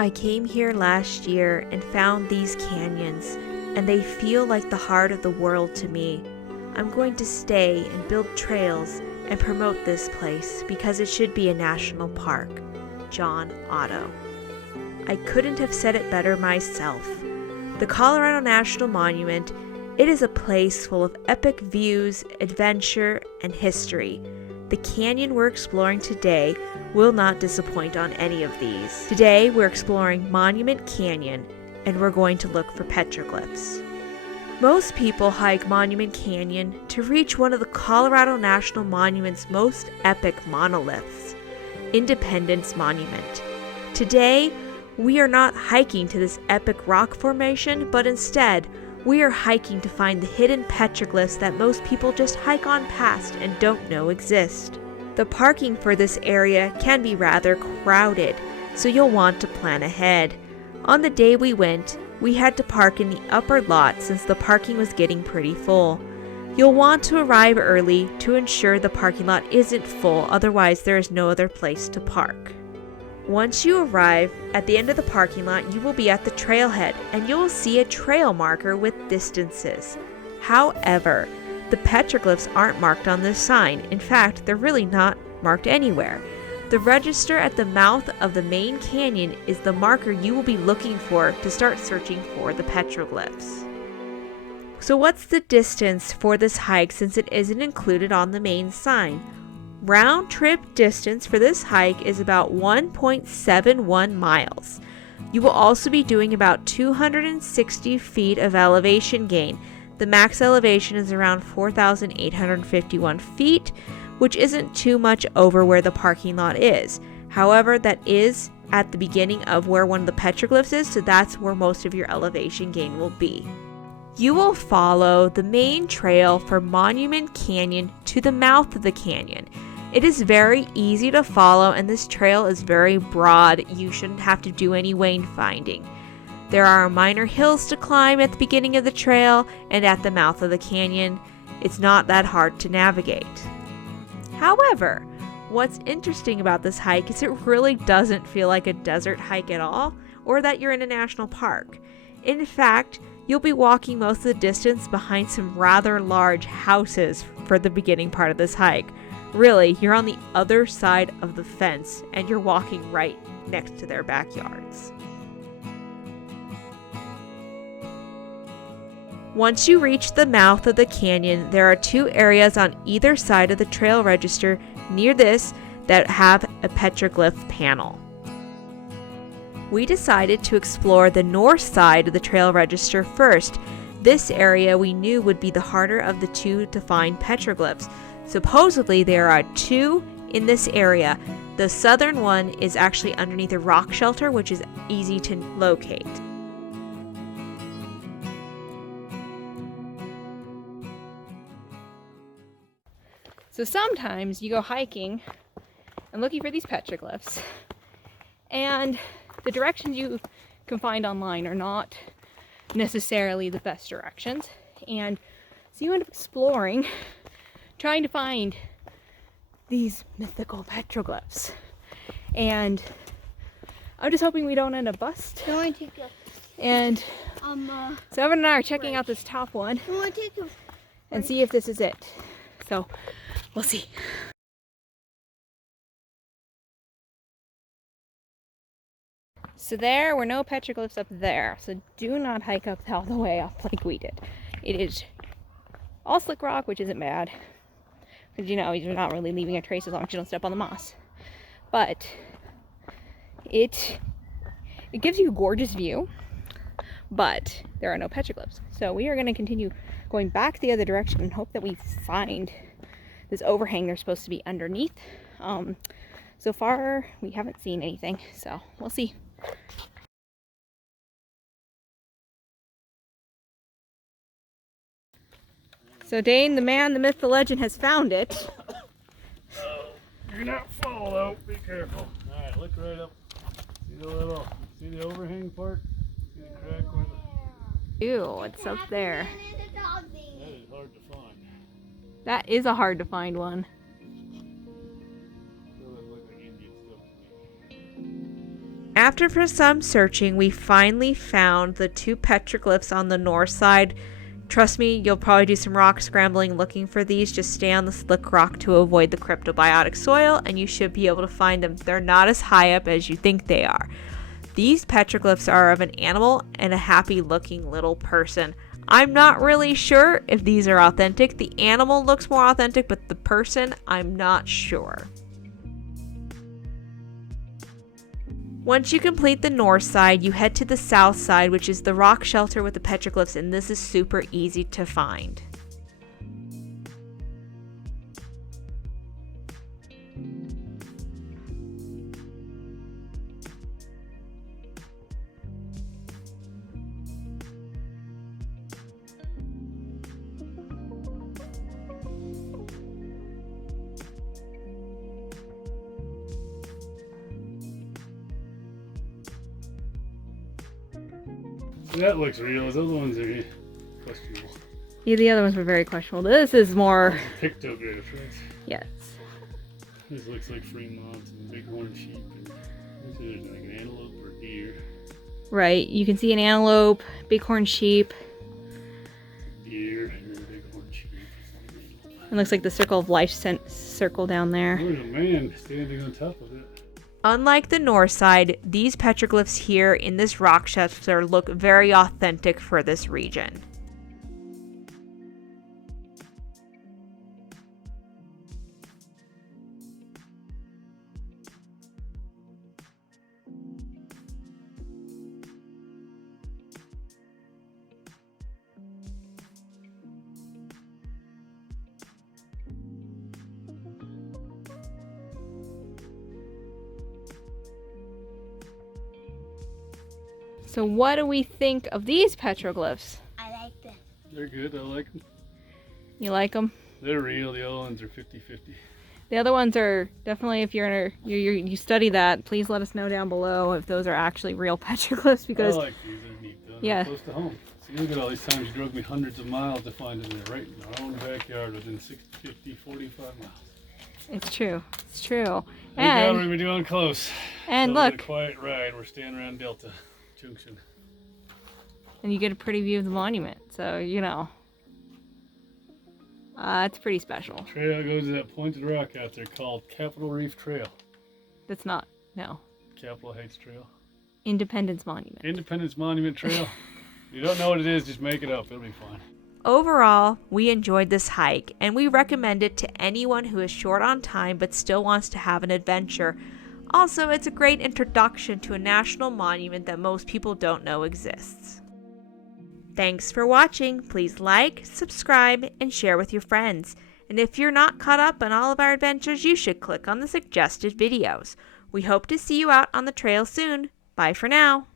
I came here last year and found these canyons, and they feel like the heart of the world to me. I'm going to stay and build trails and promote this place because it should be a national park. John Otto. I couldn't have said it better myself. The Colorado National Monument, it is a place full of epic views, adventure, and history. The canyon we're exploring today will not disappoint on any of these. Today we're exploring Monument Canyon, and we're going to look for petroglyphs. Most people hike Monument Canyon to reach one of the Colorado National Monument's most epic monoliths, Independence Monument. Today, we are not hiking to this epic rock formation, but instead, we are hiking to find the hidden petroglyphs that most people just hike on past and don't know exist. The parking for this area can be rather crowded, so you'll want to plan ahead. On the day we went, we had to park in the upper lot since the parking was getting pretty full. You'll want to arrive early to ensure the parking lot isn't full, otherwise there is no other place to park. Once you arrive at the end of the parking lot, you will be at the trailhead and you will see a trail marker with distances. However, the petroglyphs aren't marked on this sign. In fact, they're really not marked anywhere. The register at the mouth of the main canyon is the marker you will be looking for to start searching for the petroglyphs. So what's the distance for this hike since it isn't included on the main sign? Round trip distance for this hike is about 1.71 miles. You will also be doing about 260 feet of elevation gain. The max elevation is around 4,851 feet, which isn't too much over where the parking lot is. However, that is at the beginning of where one of the petroglyphs is, so that's where most of your elevation gain will be. You will follow the main trail for Monument Canyon to the mouth of the canyon. It is very easy to follow and this trail is very broad. You shouldn't have to do any wayfinding. There are minor hills to climb at the beginning of the trail and at the mouth of the canyon. It's not that hard to navigate. However, what's interesting about this hike is it really doesn't feel like a desert hike at all, or that you're in a national park. In fact, you'll be walking most of the distance behind some rather large houses for the beginning part of this hike. Really, you're on the other side of the fence and you're walking right next to their backyards. Once you reach the mouth of the canyon, there are two areas on either side of the trail register near this that have a petroglyph panel. We decided to explore the north side of the trail register first. This area we knew would be the harder of the two to find petroglyphs. Supposedly there are two in this area. The southern one is actually underneath a rock shelter, which is easy to locate. So sometimes you go hiking and looking for these petroglyphs, and the directions you can find online are not necessarily the best directions, and so you end up exploring, trying to find these mythical petroglyphs. And I'm just hoping we don't end up bust. And so Evan and I are checking out this top one and see if this is it. So we'll see. So there were no petroglyphs up there, so do not hike up all the way up like we did. It is all slick rock, which isn't bad, because you know you're not really leaving a trace as long as you don't step on the moss. But it gives you a gorgeous view, but there are no petroglyphs. So we are going to continue going back the other direction and hope that we find this overhang they're supposed to be underneath. So far we haven't seen anything, so we'll see. So Dane, the man, the myth, the legend, has found it. You're not full though, be careful. Alright, look right up. See the overhang part? See the crack where the... Ew, what's up there? That is hard to find. That is a hard to find one. Still doesn't look like Indian stuff to me. After some searching, we finally found the 2 petroglyphs on the north side. Trust me, you'll probably do some rock scrambling looking for these. Just stay on the slick rock to avoid the cryptobiotic soil, and you should be able to find them. They're not as high up as you think they are. These petroglyphs are of an animal and a happy looking little person. I'm not really sure if these are authentic. The animal looks more authentic, but the person, I'm not sure. Once you complete the north side, you head to the south side, which is the rock shelter with the petroglyphs, and this is super easy to find. That looks real. Those other ones are questionable. Yeah, the other ones were very questionable. This is more. Petroglyphs, right? Yes. This looks like Fremont's and bighorn sheep. And there's like an antelope or deer. Right. You can see an antelope, bighorn sheep. Deer and a bighorn sheep. It looks like the circle of life circle down there. There's a man standing on top of it. Unlike the north side, these petroglyphs here in this rock shelter look very authentic for this region. So what do we think of these petroglyphs? I like them. They're good. I like them. You like them? They're real. The other ones are 50-50. The other ones are definitely, if you study that, please let us know down below if those are actually real petroglyphs, because I like these. They're neat though. Yeah. They're close to home. See, look at all these times you drove me hundreds of miles to find them. They're right in our own backyard within 60, 50, 45 miles. it's true. It's true. Hey, God, And we're doing close. and So we look, had a quiet ride. We're staying around Delta Junction. and you get a pretty view of the monument. So it's pretty special. Trail goes to that pointed rock out there called Capitol Reef Trail. That's not Capitol Heights Trail. Independence Monument. Independence Monument Trail. If you don't know what it is, just make it up. It'll be fun. Overall, we enjoyed this hike, and we recommend it to anyone who is short on time but still wants to have an adventure. Also, it's a great introduction to a national monument that most people don't know exists. Thanks for watching. Please like, subscribe, and share with your friends. And if you're not caught up on all of our adventures, you should click on the suggested videos. We hope to see you out on the trail soon. Bye for now.